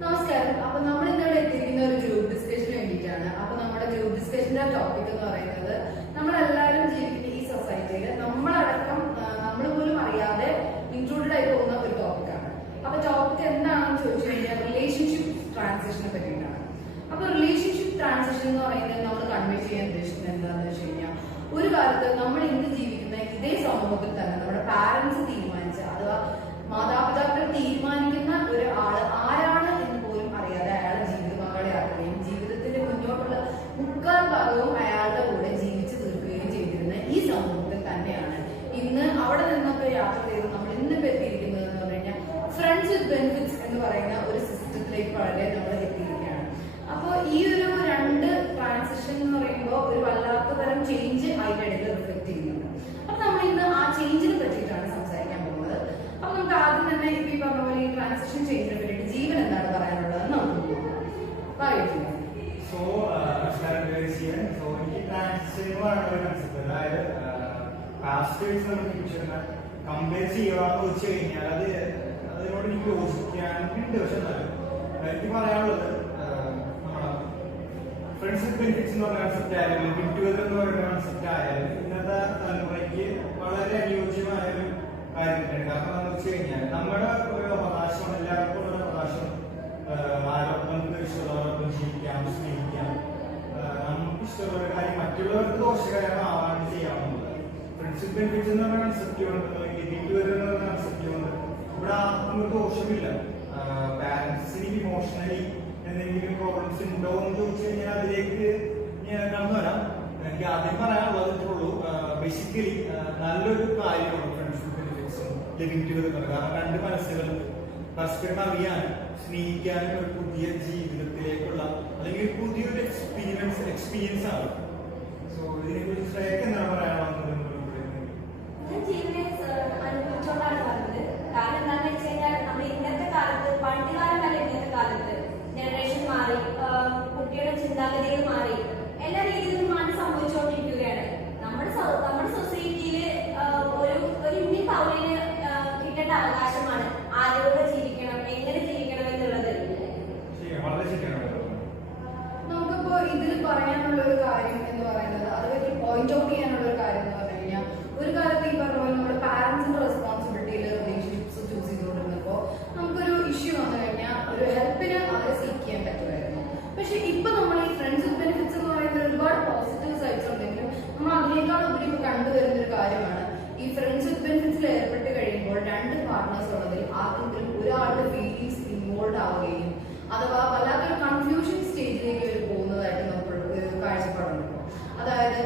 നമസ്കാരം. അപ്പൊ നമ്മൾ ഇന്നിവിടെ എത്തിയിരിക്കുന്ന ഒരു ഗ്രൂപ്പ് ഡിസ്കഷന് വേണ്ടിയിട്ടാണ്. അപ്പൊ നമ്മുടെ ഗ്രൂപ്പ് ഡിസ്കഷന്റെ ടോപ്പിക് എന്ന് പറയുന്നത് നമ്മളെല്ലാവരും ജീവിക്കുന്ന ഈ സൊസൈറ്റിയിൽ നമ്മളടക്കം നമ്മൾ പോലും അറിയാതെ ഇൻക്ലൂഡഡ് ആയി പോകുന്ന ഒരു ടോപ്പിക്കാണ്. അപ്പൊ ടോപ്പിക് എന്താണെന്ന് ചോദിച്ചു കഴിഞ്ഞാൽ റിലേഷൻഷിപ്പ് ട്രാൻസിഷനെ പറ്റിയിട്ടാണ്. അപ്പൊ റിലേഷൻഷിപ്പ് ട്രാൻസിഷൻ എന്ന് പറയുന്നത് നമ്മൾ കൺവേ ചെയ്യാൻ ഉദ്ദേശിക്കുന്നത് എന്താണെന്ന് വെച്ച് കഴിഞ്ഞാൽ, ഒരു കാലത്ത് നമ്മൾ ഇന്ന് ജീവിക്കുന്ന ഇതേ സമൂഹത്തിൽ തന്നെ നമ്മുടെ പാരന്റ്സ് തീരുമാനിച്ച അഥവാ മാതാപിതാക്കൾ തീരുമാനിക്കുന്ന ഒരു ആള് ആരാണ് എന്ന് പോലും അറിയാതെ അയാളുടെ ജീവിത പങ്കാളിയാക്കുകയും ജീവിതത്തിന്റെ മുന്നോട്ടുള്ള മുക്കാൽ ഭാഗവും അയാളുടെ കൂടെ ജീവിച്ചു തീർക്കുകയും ചെയ്തിരുന്ന ഈ സമൂഹത്തിൽ തന്നെയാണ് ഇന്ന് അവിടെ നിന്നൊക്കെ യാത്ര ചെയ്ത് നമ്മൾ ഇന്നിപ്പോ എത്തിയിരിക്കുന്നത് എന്ന് പറഞ്ഞു കഴിഞ്ഞാൽ ഫ്രണ്ട്സ് വിത്ത് ബെനിഫിറ്റ്സ് എന്ന് പറയുന്ന ഒരു സിസ്റ്റത്തിലേക്ക് വളരെ നമ്മൾ എത്തിയിരിക്കുകയാണ്. അപ്പോൾ ഈ ഒരു രണ്ട് ട്രാൻസിഷൻ എന്ന് പറയുമ്പോൾ ഒരു വല്ലാത്ത തരം ചേഞ്ച് അതിന്റെ ഇടയിൽ റിഫ്ലക്ട് ചെയ്യുന്നുണ്ട്. അപ്പൊ നമ്മൾ ഇന്ന് ആ ചേഞ്ചിനെ പറ്റിയിട്ടാണ് സംസാരിക്കാൻ പോകുന്നത്. അപ്പൊ നമുക്ക് ആദ്യം തന്നെ ഇപ്പൊ ഈ പറഞ്ഞ പോലെ ഈ ട്രാൻസിഷൻ ചേഞ്ചിനെ പറ്റിയിട്ട് ജീവൻ എന്താണ് പറയാനുള്ളത് നമുക്ക് പറയുന്നത്. കമ്പയർ ചെയ്യുകയെന്ന് വെച്ച് കഴിഞ്ഞാൽ അതിനോട് എനിക്ക് യോജിക്കാനുണ്ട്. പക്ഷെ എനിക്ക് പറയാനുള്ളത് ഫ്രണ്ട്സ് വിത്ത് ബെനിഫിറ്റ്സ് എന്ന് പറഞ്ഞ കൺസെപ്റ്റ് ആയാലും ഗെറ്റ് ടുഗദർ എന്ന് പറയുന്ന കൺസെപ്റ്റ് ആയാലും ഇന്നത്തെ തലമുറയ്ക്ക് വളരെ അനുയോജ്യമായ ഒരു കാര്യത്തിലാണ്. കാരണം എന്താണെന്ന് വെച്ച് കഴിഞ്ഞാൽ നമ്മുടെ ഒരു അവകാശമാണ്, എല്ലാവർക്കും ഒരു അവകാശം. നമുക്ക് ഇഷ്ടമുള്ളവരൊപ്പം ജീവിക്കാം, സ്നേഹിക്കാം, നമുക്ക് ഇഷ്ടമുള്ള ഒരു കാര്യം മറ്റുള്ളവർക്ക് ദോഷകരമാവാണ്ട് ചെയ്യാവുന്നത്. ഫ്രണ്ട്സ് വിത്ത് ബെനിഫിറ്റ്സ് എന്ന് പറഞ്ഞ കൺസെപ്റ്റ് കൊണ്ട് ഗെറ്റ് ടുഗദർ എന്ന് പറഞ്ഞ കൺസെപ്റ്റ് കൊണ്ട് ഇവിടെ ആർക്കും ഒരു ദോഷമില്ല. പാരന്റ്സിന് ഇമോഷണലി എന്തെങ്കിലും പ്രോബ്ലംസ് ഉണ്ടോ എന്ന് ചോദിച്ചു കഴിഞ്ഞാൽ അതിലേക്ക് ഞാൻ കടന്നു വരാം. എനിക്ക് ആദ്യം പറയാനുള്ളത് ഇത്രയുള്ളൂ. ബേസിക്കലി നല്ലൊരു കാര്യമാണ് ഫ്രണ്ട്സ് വിത്ത് ബെനിഫിറ്റ്സും ലിവിംഗ് ടുഗദർ. കാരണം രണ്ട് മനസ്സുകളും പരസ്പരം അറിയാനും സ്നേഹിക്കാനും ഒരു പുതിയ ജീവിതത്തിലേക്കുള്ള അല്ലെങ്കിൽ പുതിയൊരു എക്സ്പീരിയൻസ് ആണ്. സോ ഇതിനെ കുറിച്ച് ശ്രേയക്ക് എന്താണ് പറയാനുള്ളത്? അനുഭവിച്ചോണ്ടാണ് പറഞ്ഞത്. കാരണം എന്താണെന്ന് വെച്ച് കഴിഞ്ഞാൽ നമ്മൾ ഇന്നത്തെ കാലത്ത് പണ്ട് കാലമല്ല ഇന്നത്തെ കാലത്ത് ജനറേഷൻ മാറി, കുട്ടിയുടെ ചിന്താഗതികൾ മാറി, എല്ലാ രീതിയിലും മാറ്റം സംഭവിച്ചുകൊണ്ടിരിക്കുകയാണ്. നമ്മുടെ സൊസൈറ്റിയിൽ ഒരു ഇന്ത്യൻ പൗരന് കിട്ടേണ്ട അവകാശമാണ് ആരോഗ്യം ജീവിക്കണം, എങ്ങനെ ജീവിക്കണം എന്നുള്ളത്. നമുക്കിപ്പോ ഇതിൽ പറയാനുള്ള ഒരു കാര്യം എന്ന് പറയുന്നത്, അതൊക്കെ പോയിന്റ് ഔട്ട് ചെയ്യാനുള്ള ഒരു കാര്യം എന്ന് പറഞ്ഞു കഴിഞ്ഞാൽ, ഒരു കാലത്ത് ഈ പറഞ്ഞ പോലെ നമ്മുടെ പാരന്റ്സിന്റെ റെസ്പോൺസിബിലിറ്റിയിൽ റിലേഷൻഷിപ്സ് ചൂസ് ചെയ്തുകൊണ്ടിരുന്നപ്പോ നമുക്കൊരു ഇഷ്യൂ വന്നു കഴിഞ്ഞാൽ ഒരു ഹെൽപ്പിന് അവരെ സീക്ക് ചെയ്യാൻ പറ്റുമായിരുന്നു. പക്ഷെ ഇപ്പൊ നമ്മൾ ഈ ഫ്രണ്ട്സ് വിത്ത് ബെനിഫിറ്റ്സ് എന്ന് പറയുന്ന ഒരുപാട് പോസിറ്റീവ് സൈഡ്സ് ഉണ്ടെങ്കിലും നമ്മൾ അതിനേക്കാൾ ഉപരി ഇപ്പൊ കണ്ടുവരുന്ന ഒരു കാര്യമാണ് ഈ ഫ്രണ്ട്സ് വിത്ത് ബെനിഫിറ്റ്സിൽ ഏർപ്പെട്ട് കഴിയുമ്പോൾ രണ്ട് പാർട്ട്നേഴ്സ് ഉള്ളതിൽ ആർക്കെങ്കിലും ഒരാളുടെ ഫീലിംഗ്സ് ഇൻവോൾവ് ആവുകയും അഥവാ വല്ലാത്തൊരു കൺഫ്യൂഷൻ സ്റ്റേജിലേക്ക് അവർ പോകുന്നതായിട്ട് നമുക്ക് കാഴ്ചപ്പാടുണ്ട്. അതായത്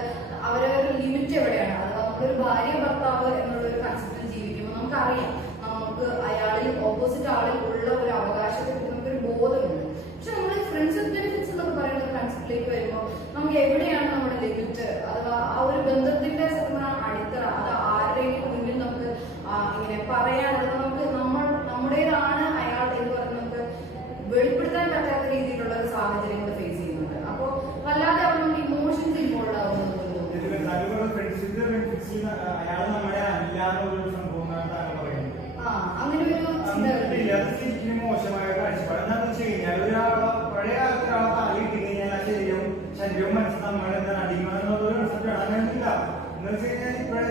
അവരവരുടെ ലിമിറ്റ് എവിടെയാണ്, അഥവാ നമ്മളൊരു ഭാര്യ ഭർത്താവ് എന്നുള്ള ഒരു കൺസെപ്റ്റിൽ ജീവിക്കുമ്പോൾ നമുക്കറിയാം നമുക്ക് അയാളിൽ ഓപ്പോസിറ്റ് ആളിൽ ഉള്ള ഒരു അവകാശത്തെ പറ്റി നമുക്കൊരു ബോധമുണ്ട്. പക്ഷെ നമ്മൾ ഫ്രണ്ട്സ് വിത്ത് ബെനിഫിറ്റ്സ് എന്നൊക്കെ പറയുന്ന ഒരു കൺസെപ്റ്റിലേക്ക് വരുമ്പോൾ നമുക്ക് എവിടെയാണ് നമ്മുടെ ലിമിറ്റ്, അഥവാ ആ ഒരു ബന്ധത്തിന്റെ അടിത്തറ, അത് ആരുടെയും മുന്നിൽ നമുക്ക് ഇങ്ങനെ പറയാൻ, അഥവാ നമുക്ക് നമ്മുടേതാണ് അയാൾ എന്ന് പറഞ്ഞ് നമുക്ക് വെളിപ്പെടുത്താൻ പറ്റാത്ത രീതിയിലുള്ള ഒരു സാഹചര്യങ്ങൾ ഫേസ് ചെയ്യുന്നുണ്ട്. അപ്പോൾ വല്ലാതെ അവർ നമുക്ക് ഇമോഷൻസ് ഇൻവോൾവ് ആവുന്നത് അങ്ങനെ ഒരു മോശമായ കാഴ്ചപ്പാട്. എന്താണെന്ന് വെച്ച് കഴിഞ്ഞാൽ ഒരാളെ പഴയ കാലത്ത് ഒരാളെ താലി ഇട്ട് കഴിഞ്ഞാൽ ആ ശരീരവും മനസ്സും നമ്മുടെ അടിമ എന്നുള്ള കൺസെപ്റ്റ് ആണ്. അങ്ങനെയൊന്നുമില്ല. എന്ന് വെച്ച് കഴിഞ്ഞാൽ ഇപ്പോഴെ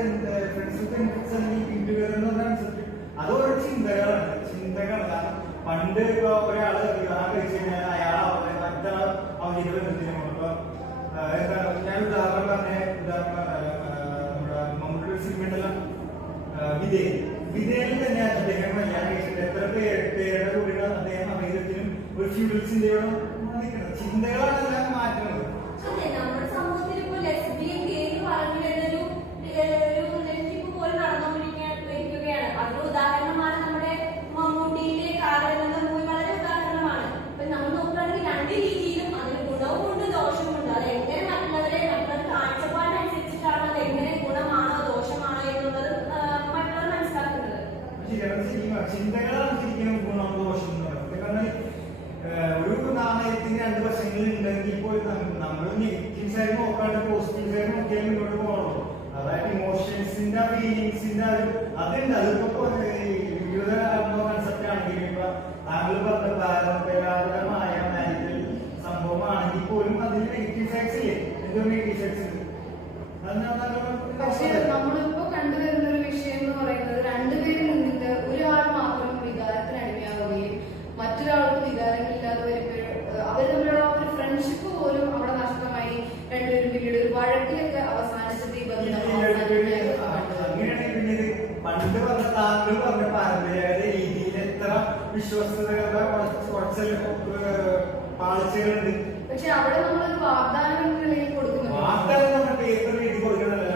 ഫ്രണ്ട്സ് വിത്ത് ബെനിഫിറ്റ്സ് അല്ലെങ്കിൽ ഇൻഡിവിജ്വൽ എന്ന കൺസെപ്റ്റ് അതൊരു ചിന്തകളാണ്. കാരണം പണ്ട് ഇപ്പൊ ഒരാള് വിവാഹം കഴിച്ചു കഴിഞ്ഞാൽ അയാൾ മറ്റൊരാൾ അവരുടെ ബന്ധത്തിനും ഇപ്പൊ ഞാൻ ഉദാഹരണം നമ്മുടെ മമ്മൂട്ടിയുടെ സിനിമയുണ്ടല്ലോ വിധേയനിൽ തന്നെ അദ്ദേഹം കല്യാണം കഴിച്ചിട്ട് എത്ര പേരുടെ കൂടെ അദ്ദേഹം അഭിനയത്തിനും ഒരു ഫ്യൂഡൽ ചിന്തയോടെ ചിന്തകളാണ് എല്ലാം മാറ്റുന്നത്. അതെ, നമ്മുടെ സമൂഹത്തിൽ ഇപ്പോൾ ലെസ്ബിയൻ ഗേ എന്ന് പറഞ്ഞു വരുന്നൊരു റിലേഷൻഷിപ്പ് പോലും നടന്നുകൊണ്ടിരിക്കുകയാണ്. അതിന് ഉദാഹരണമാണ് നമ്മുടെ മമ്മൂട്ടിയിലെ കാലഘട്ടം മൂവി, വളരെ ഉദാഹരണമാണ്. ഇപ്പൊ നമ്മൾ നോക്കുകയാണെങ്കിൽ രണ്ട് രീതിയിലും അതിന് ഗുണവും ഉണ്ട് ദോഷവും ഉണ്ട്. അത് എങ്ങനെ മറ്റുള്ളവരുടെ കാഴ്ചപ്പാടനുസരിച്ചിട്ടാണ് അത് എങ്ങനെ ഗുണമാണോ ദോഷമാണോ എന്നുള്ളത് മറ്റുള്ളവർ മനസ്സിലാക്കുന്നത്. ചിന്തകളാണ് ശരിക്കും ഗുണം ദോഷം എന്ന് പറയുന്നത്. കാരണം ഒരു നാണയത്തിന് രണ്ട് വശങ്ങളിൽ ഉണ്ടെങ്കിൽ ഇപ്പോൾ നമ്മൾ നെഗറ്റീവ് സൈഡ് നോക്കാണ്ട് പോസിറ്റീവ് സൈഡ് നോക്കിയാൽ മുന്നോട്ട് പോകണം. അതായത് ഇമോഷൻസിന്റെ ഫീലിങ്സിന്റെ അതുണ്ട്. അതിപ്പോ കൺസെപ്റ്റ് ആണെങ്കിലും ഇപ്പൊ താങ്കൾ പറഞ്ഞ പക്ഷേ നമ്മളിപ്പോ കണ്ടുവരുന്ന ഒരു വിഷയം എന്ന് പറയുന്നത് രണ്ടുപേരിൽ നിന്നിട്ട് ഒരാൾ മാത്രം വികാരത്തിന് അടിമയാവുകയും മറ്റൊരാൾക്ക് വികാരങ്ങളില്ലാതെ വരുമ്പോഴും അവർ തമ്മിലുള്ള ഒരു ഫ്രണ്ട്ഷിപ്പ് പോലും അവിടെ നഷ്ടമായി രണ്ടുപേരും പിന്നീട് ഒരു വഴക്കിലൊക്കെ അവസാനിച്ചിട്ട് ഈ ബന്ധം പണ്ട് പറഞ്ഞ താങ്കൾ പറഞ്ഞ പാരമ്പര്യാഗത രീതിയിൽ എത്ര വിശ്വസ്തതയുടെ പാളിച്ചകളുണ്ട്. പക്ഷെ അവിടെ നമ്മളൊരു വാഗ്ദാനം എന്ന നിലയിൽ കൊടുക്കുന്നുണ്ട്. വാഗ്ദാനം നമ്മുടെ പേപ്പർ എഴുതി കൊടുക്കണമല്ല.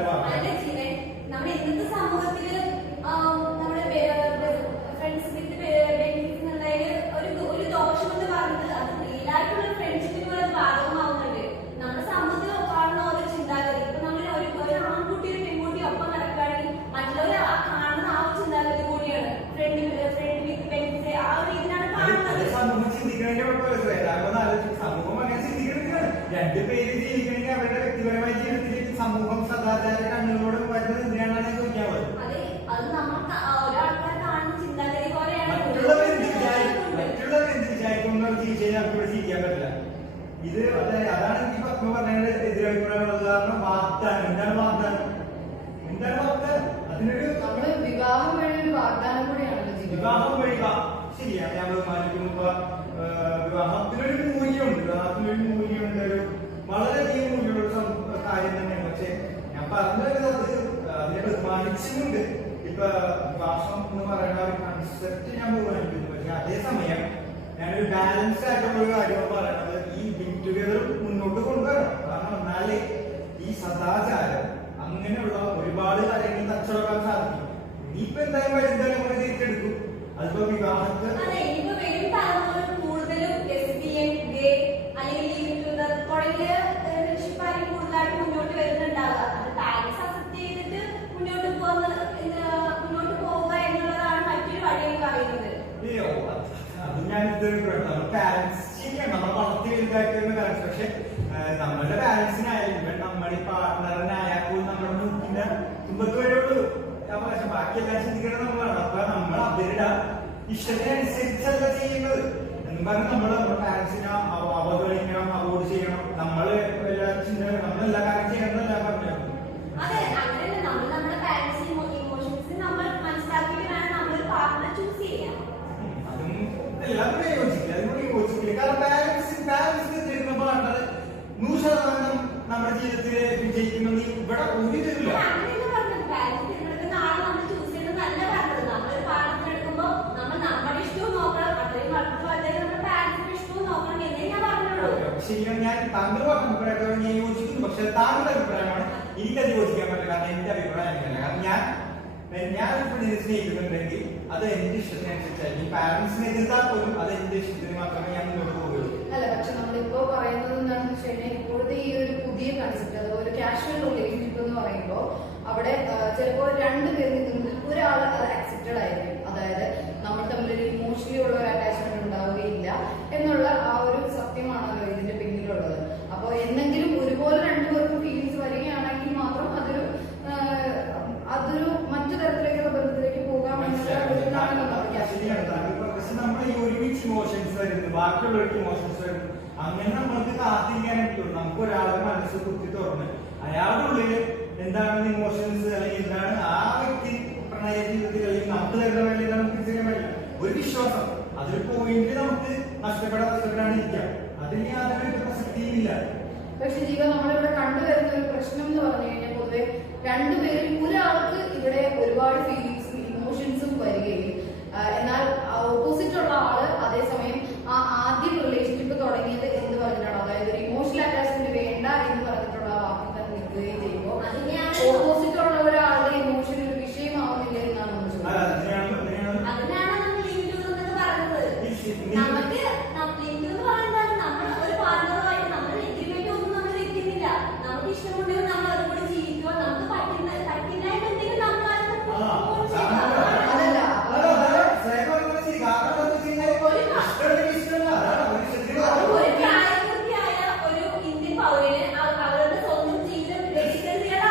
നമ്മുടെ ഇന്നത്തെ സമൂഹത്തില് നമ്മുടെ ഫ്രണ്ട്സ് വിത്ത് ബെനിഫിറ്റ്സ് എന്നുള്ളതിൽ ഒരു ദോഷം എന്ന് പറഞ്ഞത് അത് റിയലായിട്ടുള്ള ഫ്രണ്ട്ഷിപ്പിന് പോലെ ബാധകമാവുന്നുണ്ട്. നമ്മുടെ സമൂഹത്തിൽ കാണുന്ന ഓരോ ചിന്താഗതി ഇപ്പൊ നമ്മൾ ഒരു ആൺകുട്ടി ഒരു പെൺകുട്ടി ഒപ്പം നടക്കുകയാണെങ്കിൽ മറ്റുള്ളവർ കാണുന്ന ആ ഒരു ചിന്താഗതി കൂടിയാണ് ഫ്രണ്ട് വിത്ത് ബെനിഫിറ്റ്സ് ആ ഒരു രീതിയിലാണ് കാണുന്നത്. സമൂഹം ചിന്തിക്കണമെങ്കിൽ സമൂഹം അങ്ങനെ ചിന്തിക്കണമെങ്കിൽ രണ്ടുപേര് ജീവിക്കണമെങ്കിൽ അവരുടെ വ്യക്തിപരമായ ജീവിതത്തിലേക്ക് സമൂഹം സദാചാര കണ്ണുകളോട് വരുന്നത് എന്തിനാണെന്ന് ചോദിക്കാൻ പറ്റും. അത് നമ്മൾ ഒരാൾക്കാർ കാണുന്ന ചിന്താഗതി പോലെയാണ്. മറ്റുള്ളവരെന്ത് വിചാരിക്കുന്ന ജീവിച്ചാൽ നമുക്ക് ഇവിടെ ജീവിക്കാൻ പറ്റില്ല. ഇത് അതാണ് എനിക്ക് പത്മ പറഞ്ഞത് എതിരഭിപ്രായമുള്ളത്. കാരണം വാഗ്ദാനം എന്താണ് വാഗ്ദാനം? അതിനൊരു നമ്മള് വിവാഹം വഴി ഒരു വാഗ്ദാനം കൂടിയാണല്ലോ വിവാഹം വഴി ശരിയാണ്. ഞാൻ ബഹുമാനിക്കുമ്പോ വിവാഹത്തിനൊരു മൂല്യമുണ്ട്. വിവാഹത്തിനൊരു മൂല്യമുണ്ട്. ഒരു വളരെയധികം മൂല്യമുള്ള കാര്യം തന്നെയാണ്. പക്ഷെ ഞാൻ പറഞ്ഞു വരുന്നത് അതിനെ ബഹുമാനിച്ചുകൊണ്ട് ഇപ്പൊ വിവാഹം എന്ന് പറയുന്ന ഒരു കൺസെപ്റ്റ് ഞാൻ ബഹുമാനിക്കുന്നു. പക്ഷെ അതേസമയം ഞാനൊരു ബാലൻസ്ഡ് ആയിട്ടുള്ള ഒരു കാര്യമാണ് പറയുന്നത്. ഈ ലിങ്ക് ടുഗദർ മുന്നോട്ട് കൊണ്ടുവരണം. കാരണം എന്നാലേ ഈ സദാചാരം അങ്ങനെയുള്ള ഒരുപാട് കാര്യങ്ങൾ തച്ചുടക്കാൻ സാധിക്കും. ഇനിയിപ്പോ എന്തായാലും വരും തലമുറ തിരിച്ചെടുക്കും. അതിപ്പോ വിവാഹത്തെ കൂടുതലും ലെസ്ബിയൻ, ഗേ അല്ലെങ്കിൽ തുടങ്ങിയ റിലേഷൻഷിപ്പായി കൂടുതലായിട്ട് മുന്നോട്ട് വരുന്നുണ്ടാവുക. അത് പാരന്റ്സ് അക്സെപ്റ്റ് ചെയ്തിട്ട് മുന്നോട്ട് പോവുക എന്നുള്ളതാണ് മറ്റൊരു വഴി എന്ന് പറയുന്നത്. അത് ഞാൻ പാരന്റ്സ് ശരിയാണ്. നമ്മൾ വളർത്തി വലുതാക്കുന്ന പാരന്റ്സ്. പക്ഷെ നമ്മളുടെ പാരന്റ്സിനായാലും നമ്മുടെ പാർട്ട്ണറിനായാൽ പോലും നമ്മുടെ മുക്കിന്റെ തുമ്പത്ത് വരെയുള്ളൂ. പക്ഷെ ബാക്കിയെല്ലാം ചിന്തിക്കണം നമ്മളാണ്. അപ്പൊ നമ്മൾ അവരുടെ ഇഷ്ടത്തിനനുസരിച്ചല്ല ചെയ്യുന്നത് എന്ന് പറഞ്ഞ് നമ്മൾ നമ്മുടെ പാരന്റ്സിനെ അവഗണിക്കണം, അവോയ്ഡ് ചെയ്യണം. നമ്മളെല്ലാ കാര്യം ചെയ്യണമെന്നല്ല പറഞ്ഞത്. അതെ, അങ്ങനെയല്ല. നമ്മൾ നമ്മുടെ പാരന്റ്സിന്റെ ഇമോഷൻസ് നമ്മൾ മനസ്സിലാക്കിയിട്ട് വേണം നമ്മൾ പാർട്ട്ണർ ചൂസ് ചെയ്യാൻ. അതും എല്ലാവരും യോജിക്കില്ല. അതിനോട് യോജിക്കില്ല. കാരണം പാരന്റ്സിന് തരുന്ന പാർട്ട്ണർ 100% നമ്മുടെ ജീവിതത്തിൽ വിജയിക്കുമെന്ന് ഇവിടെ ഒരു ഇതില്ല. ശരിയാണ്. ഞാൻ താങ്കൾ പറഞ്ഞ അഭിപ്രായത്തോട് ഞാൻ യോജിക്കുന്നു. പക്ഷെ താങ്കളുടെ അഭിപ്രായമാണ് എനിക്കത് യോജിക്കാൻ പറ്റില്ല. കാരണം എന്റെ അഭിപ്രായം അങ്ങനെയല്ല. കാരണം ഞാൻ ഒരു സ്നേഹിക്കുന്നുണ്ടെങ്കിൽ അത് എന്റെ ഇഷ്ടത്തിനനുസരിച്ചായിരിക്കും. ഈ പാരന്റ്സിനെ എതിർത്താൽ പോലും അത് എന്റെ ഇഷ്ടത്തിന് മാത്രമേ ഞാൻ മുന്നോട്ട് പോകുകയുള്ളൂ. അല്ല, പക്ഷെ നമ്മളിപ്പോ പറയുന്നത് എന്താണെന്ന് വെച്ച് കഴിഞ്ഞാൽ ഇപ്പോഴത്തെ ഈ ഒരു പുതിയ കൺസെപ്റ്റ് അതുപോലെ കാഷ്വൽ റിലേഷൻഷിപ്പ് എന്ന് പറയുമ്പോൾ അവിടെ ചിലപ്പോൾ രണ്ടുപേരിൽ നിന്നും ഒരാൾ അത് അക്സെപ്റ്റഡ് ആയിരിക്കും. അതായത് നമ്മൾ തമ്മിലൊരു ഇമോഷണലി ഉള്ള ഒരു അറ്റാച്ച്മെന്റ് ഉണ്ടാവുകയില്ല എന്നുള്ള ആ ഒരു സത്യമാണല്ലോ ഇതിന്റെ പിന്നിലുള്ളത്. അപ്പോൾ എന്തെങ്കിലും ഒരുപോലെ രണ്ടുപേർക്കും ഫീലിങ്സ് വരികയാണെങ്കിൽ മാത്രം അതൊരു മറ്റു തരത്തിലേക്കുള്ള ബന്ധത്തിലേക്ക് പോകാമെന്നുള്ള നമ്മൾ ഈ ഒരുമിച്ച് ഇമോഷൻസ് വരുന്നു, ബാക്കിയുള്ളവർക്ക് ഇമോഷൻസ് വരുന്നു. അങ്ങനെ നമ്മൾക്ക് കാത്തിരിക്കാൻ പറ്റുള്ളൂ. നമുക്ക് ഒരാളുടെ മനസ്സ് കുത്തി തുറന്ന് അയാളുടെ ഉള്ളിൽ എന്താണ് ഇമോഷൻസ് അല്ലെങ്കിൽ എന്താണ് ആ വ്യക്തി പ്രണയ ജീവിതത്തിൽ അല്ലെങ്കിൽ നമുക്ക് തരുന്ന വേണ്ടി നമുക്ക് ചെയ്യാൻ പറ്റില്ല. ഒരു വിശ്വാസം അതൊരു പോയിന്റ് നമുക്ക് നഷ്ടപ്പെടാണ്ടിരിക്കാം. അതിന് യാതൊരു പ്രസക്തിയുമില്ല. പക്ഷെ ജീവ നമ്മളിവിടെ കണ്ടുവരുന്ന ഒരു പ്രശ്നം എന്ന് പറഞ്ഞു കഴിഞ്ഞാൽ പൊതുവെ രണ്ടുപേരും ഒരാൾക്ക് ഇവിടെ ഒരുപാട് ഫീലിങ്സും ഇമോഷൻസും വരികയും എന്നാൽ ഓപ്പോസിറ്റ് ഉള്ള ആള് അതേസമയം ആ ആദ്യം റിലേഷൻഷിപ്പ് തുടങ്ങിയത് എന്ന് പറഞ്ഞിട്ടാണ്, അതായത് ഒരു ഇമോഷണൽ അറ്റാച്ച്മെന്റ് വേണ്ട എന്ന് പറഞ്ഞിട്ടുള്ള ആ വാക്കിൽ തന്നെ നിൽക്കുകയും ചെയ്യുമ്പോൾ ഓപ്പോസിറ്റ് ഉള്ള ഒരാളുടെ ഇമോഷൻ ഒരു വിഷയമാവുന്നില്ല എന്നാണ് നമ്മൾ ചോദിക്കുന്നത്. ഇഷ്ടമുണ്ടെങ്കിൽ നമ്മൾ അതുകൂടി ജീവിക്കുക. നമുക്ക് പറ്റില്ല എന്നുണ്ടെങ്കിൽ നമ്മൾ ഒരു പ്രായപൂർത്തിയായ ഒരു ഇന്ത്യൻ പൗരന് അവരുടെ സ്വന്തം ജീവിതം രജിസ്റ്റർ ചെയ്യാൻ.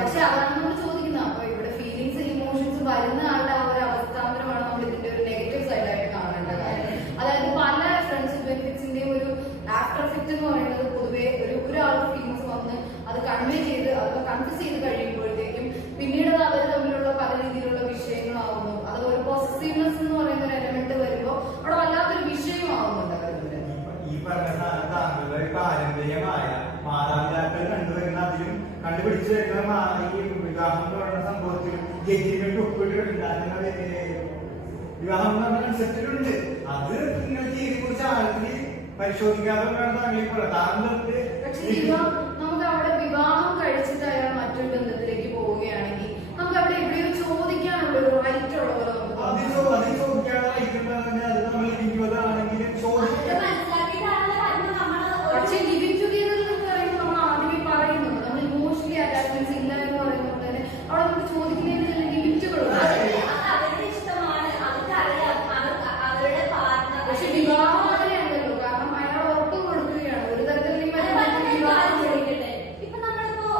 പക്ഷെ അതാണ് നമ്മൾ ചോദിക്കുന്നത്. അപ്പൊ ഇവിടെ ഫീലിങ്സ് ഇമോഷൻസ് വരുന്ന പിടിച്ചു വരുന്ന ഈ വിവാഹം എന്ന് പറയുന്ന സംഭവത്തിൽ ജഡ്ജിമെന്റ് ഒപ്പിട്ടുണ്ടാക്കുന്ന വിവാഹം എന്ന് പറഞ്ഞ കൺസെപ്റ്റിലുണ്ട്. അത് നിങ്ങൾ ഇതിനെ കുറിച്ച് ആൾക്കാർ പരിശോധിക്കാതെ താങ്കൾക്ക് നമുക്ക് അവിടെ വിവാഹം കഴിച്ചിട്ട് അയാൾ മറ്റൊരു ബന്ധത്തിലേക്ക് പോവുകയാണെങ്കിൽ നമുക്ക് അവിടെ എവിടെയോ ചോദിക്കാനുള്ള ഒരു റൈറ്റ് ഉള്ളവരോ പക്ഷേ ലിവിംഗ് ടുഗദർ എന്ന് പറയുമ്പോൾ നമ്മൾ ആദ്യമേ പറയുന്നുണ്ട് നമ്മൾ ഇമോഷണലി അറ്റാച്ച്മെന്റ്സ് ഇല്ല എന്ന് പറയുന്നത് തന്നെ അവിടെ നമുക്ക് ചോദിക്കുന്നതിന് ചില ലിമിറ്റുകളുണ്ട്. പക്ഷെ വിവാഹം അങ്ങനെയല്ലല്ലോ, കാരണം അയാൾ ഉറപ്പ് കൊടുക്കുകയാണ് ഒരു തരത്തിലുള്ള വിവാഹം ചെയ്തിട്ട്. ഇപ്പൊ നമ്മളിപ്പോ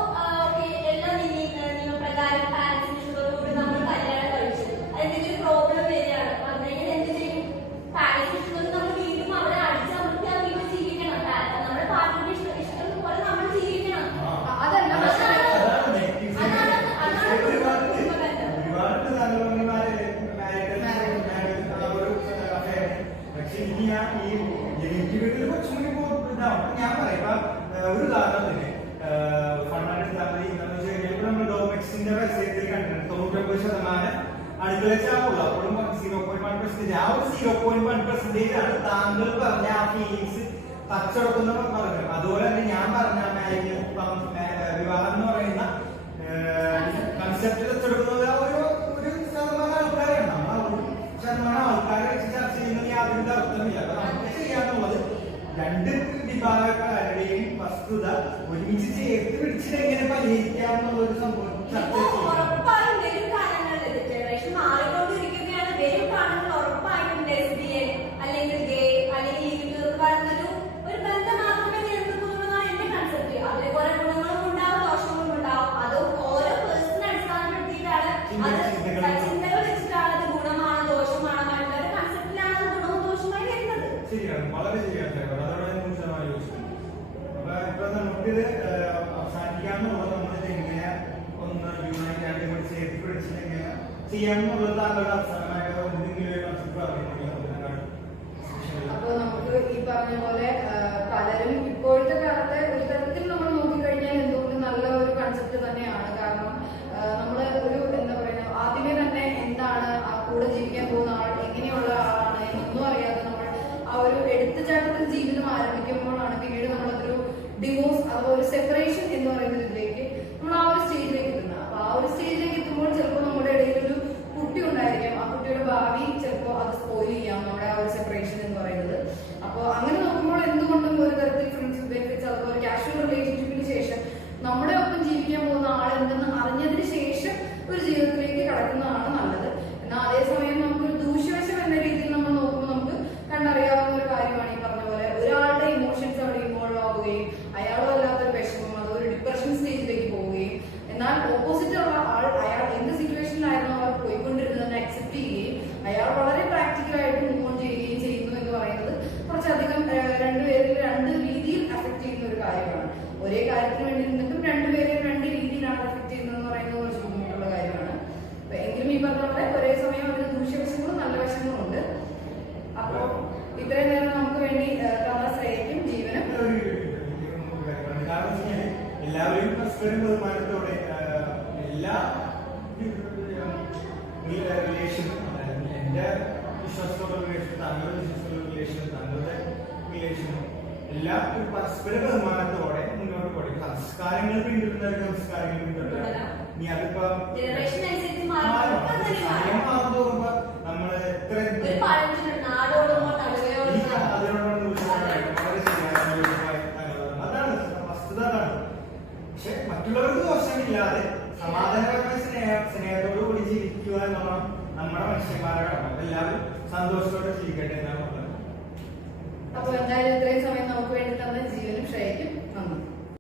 എല്ലാം നിയമപ്രകാരം പാരന്റ്സിനോടുകൂടി നമ്മൾ കല്യാണം കഴിച്ചു, അതെന്തെങ്കിലും പ്രോബ്ലം വരികയാണ് പറഞ്ഞെങ്കിൽ എന്ത് ചെയ്യും? പാരന്റ്സിനോട് നമ്മൾ വീണ്ടും അവരെ അടിച്ചമർത്തിയാക്കിയിട്ട് ജീവിക്കണം. നമ്മുടെ പാർട്ടിയുടെ ഇഷ്ടം പോലെ നമ്മൾ ജീവിക്കണം. അതല്ല ഞാൻ പറയാം ഒരു ഉദാഹരണത്തിന് നമ്മൾ ഡോമെക്സിന്റെ വെബ്സൈറ്റിൽ കണ്ടിട്ടുണ്ട് 99% അടുക്കള ചാവുള്ളൂ. അപ്പോഴും 0.1%. ആ ഒരു 0.1% ആണ് താങ്കൾ പറഞ്ഞ ആ ഫീലിങ്സ് തച്ചടക്കുന്ന പറഞ്ഞത്. അതുപോലെ തന്നെ ഞാൻ പറഞ്ഞ വിവാഹം എന്ന് പറയുന്ന കൺസെപ്റ്റ് തച്ചെടുക്കുന്നത് ഒരു ശതമാനം ആൾക്കാരാണ്. നമ്മൾ ശതമാനം ആൾക്കാരെ വെച്ച് ചർച്ച ചെയ്യുന്നത് യാതൊരു അർത്ഥമില്ല. അപ്പൊ നമുക്ക് ചെയ്യാനുള്ളത് രണ്ട് വിഭാഗക്കാരുടെയും വസ്തുത ഒരുമിച്ച് ചേർത്ത് പിടിച്ചിട്ട് എങ്ങനെ പരിഹരിക്കാമെന്നുള്ള ഒരു സംഭവം ചർച്ച ചെയ്യാം. മാറിക്കൊണ്ടിരിക്കുകയാണ്. വരും കാണുന്നത് ഉറപ്പായിട്ടും ലെസ്ബിയൻ അല്ലെങ്കിൽ ഗേ അല്ലെങ്കിൽ ഒരു ബന്ധം മാത്രമേ നിലനിൽക്കുന്നുള്ളതാണ് എന്റെ കൺസെപ്റ്റ്. അതിൽ കുറെ ഗുണങ്ങളും ഉണ്ടാവും ദോഷങ്ങളും ഉണ്ടാവും. അത് ഓരോ പേഴ്സണെ അടിസ്ഥാനപ്പെടുത്തിയിട്ടാണ്, അത് ചിന്തകൾ വെച്ചിട്ടാണ് അത് ഗുണമാണ് ദോഷമാണ് മറ്റൊരു കൺസെപ്റ്റിലാണ് അത് ഗുണവും ദോഷമായി വരുന്നത്. ശരിയാണ്, വളരെ ശരിയാണ്. അതോടെ ഇപ്പൊ നമുക്കിത് അവസാനിക്കാന്നുള്ളത് നമ്മൾ എങ്ങനെ ഒന്ന് യൂണൈറ്റ് ആയിട്ട് കൂടി ചേർത്ത് പിടിച്ചിട്ട് എങ്ങനെ ചെയ്യാമെന്നുള്ളത് താങ്കളുടെ അവസാനമായിട്ട് അപ്പൊ നമുക്ക് ഈ പറഞ്ഞ പോലെ പലരും ഇപ്പോഴത്തെ കാലത്തെ ഒരു തരത്തിൽ നമ്മൾ നോക്കിക്കഴിഞ്ഞാൽ എന്തുകൊണ്ട് നല്ല ഒരു കൺസെപ്റ്റ് തന്നെയാണ്. കാരണം നമ്മള് ഒരു എന്താ പറയുക, ആദ്യമേ തന്നെ എന്താണ് ആ കൂടെ ജീവിക്കാൻ പോകുന്ന ആൾ, എങ്ങനെയുള്ള ആളാണ് എന്നൊന്നും അറിയാതെ നമ്മൾ ആ ഒരു എടുത്തുചാട്ടത്തിൽ ജീവിതം ആരംഭിക്കുമ്പോഴാണ് പിന്നീട് നമ്മളതൊരു ഡിവോഴ്സ് അഥവാ ഒരു സെപ്പറേഷൻ എന്ന് പറയുന്ന ഇതിലേക്ക് നമ്മൾ ആ ഒരു സ്റ്റേജിലേക്ക് എത്തുന്നത്. അപ്പൊ ആ ഒരു സ്റ്റേജിലേക്ക് എത്തുമ്പോൾ ചിലപ്പോൾ നമ്മുടെ ഇടയിൽ ഒരു കുട്ടി ഉണ്ടായിരിക്കാം. ആ കുട്ടിയുടെ ഭാവി ചിലപ്പോൾ അത് സ്പോയിൽ ചെയ്യാം, നമ്മുടെ ആ ഒരു സെപ്പറേഷൻ എന്ന് പറയുന്നത്. അപ്പോൾ അങ്ങനെ നോക്കുമ്പോൾ എന്തുകൊണ്ടും ഒരു തരത്തിൽ ഫ്രണ്ട്ഷിപ്പ് ബെനിഫിറ്റ്സ് അതുപോലെ കാഷ്വൽ റിലേഷൻഷിപ്പിന് ശേഷം നമ്മുടെ ഒപ്പം ജീവിക്കാൻ പോകുന്ന ആളെന്തെന്ന് അറിഞ്ഞതിന് ശേഷം ഒരു ജീവിതത്തിലേക്ക് കടക്കുന്നതാണ് നല്ലത്. എന്നാൽ അതേസമയം നമുക്കൊരു ദൂഷ്യവശം എന്ന രീതിയിൽ നമ്മൾ നോക്കുമ്പോൾ നമുക്ക് കണ്ടറിയാവുന്ന ഒരു കാര്യമാണ് ഈ പറഞ്ഞ പോലെ ഒരാളുടെ ഇമോഷൻസ് അവിടെ ഇൻവോൾവ് ആവുകയും അയാളും അല്ലാത്തൊരു വിഷമം അതൊരു ഡിപ്രഷൻ സ്റ്റേജിലേക്ക് പോവുകയും എന്നാൽ ഓപ്പോസിറ്റ് ഉള്ള ആൾ അയാൾ എന്ത് സിറ്റുവേഷനിലായിരുന്നു അവർ പോയിക്കൊണ്ടിരുന്നതെന്ന് അക്സെപ്റ്റ് ചെയ്യുകയും അയാൾ വളരെ പ്രാക്ടിക്കലായിട്ട് മൂവ് ഓൺ ചെയ്യുകയും ചെയ്യുന്നു എന്ന് പറയുന്നത് കുറച്ചധികം രണ്ടുപേരിൽ രണ്ട് രീതിയിൽ അഫക്ട് ചെയ്യുന്ന ഒരു കാര്യമാണ്. ഒരേ കാര്യത്തിന് വേണ്ടി നിന്നിട്ടും രണ്ടുപേരെയും രണ്ട് രീതിയിലാണ് അഫക്ട് ചെയ്യുന്നതെന്ന് പറയുന്നത് കുറച്ച് ബുദ്ധിമുട്ടുള്ള കാര്യമാണ്. എങ്കിലും ഈ പറഞ്ഞ പോലെ ഒരേ സമയം അതിന് ദൂഷ്യവശങ്ങളും നല്ല വശങ്ങളും ഉണ്ട്. അപ്പൊ ഇത്രയും നേരം നമുക്ക് വേണ്ടി ശ്രേയക്കും ജീവനും എല്ലാവരും പരസ്പരം ബഹുമാനത്തോടെ എല്ലാ റിലേഷനും എന്റെ വിശ്വാസത്തോടെ റിലേഷൻ താങ്കളുടെ വിശ്വാസത്തോടെ റിലേഷൻ താങ്കളുടെ റിലേഷനും എല്ലാം ഒരു പരസ്പര ബഹുമാനത്തോടെ മുന്നോട്ട് പോയി സംസ്കാരങ്ങൾ പിന്തുടരുന്ന സംസ്കാരങ്ങൾ പിന്തുടരാം. നീ അതിപ്പോ മാറുമ്പോ നമ്മള് എത്ര അതാണ് വസ്തുത. അതാണ്. പക്ഷെ മറ്റുള്ളവർക്ക് ദോഷമില്ലാതെ സമാധാനപരമായ സ്നേഹത്തോടു കൂടി ജീവിക്കുക എന്നുള്ള നമ്മുടെ മനുഷ്യന്മാരുടെ കടമ. എല്ലാവരും സന്തോഷത്തോടെ ജീവിക്കട്ടെ എന്നാണ് പറഞ്ഞത്. അപ്പൊ എന്തായാലും ഇത്രയും സമയം നമുക്ക് വേണ്ടി തന്ന ജീവനും ശ്രേയക്കും നന്ദി.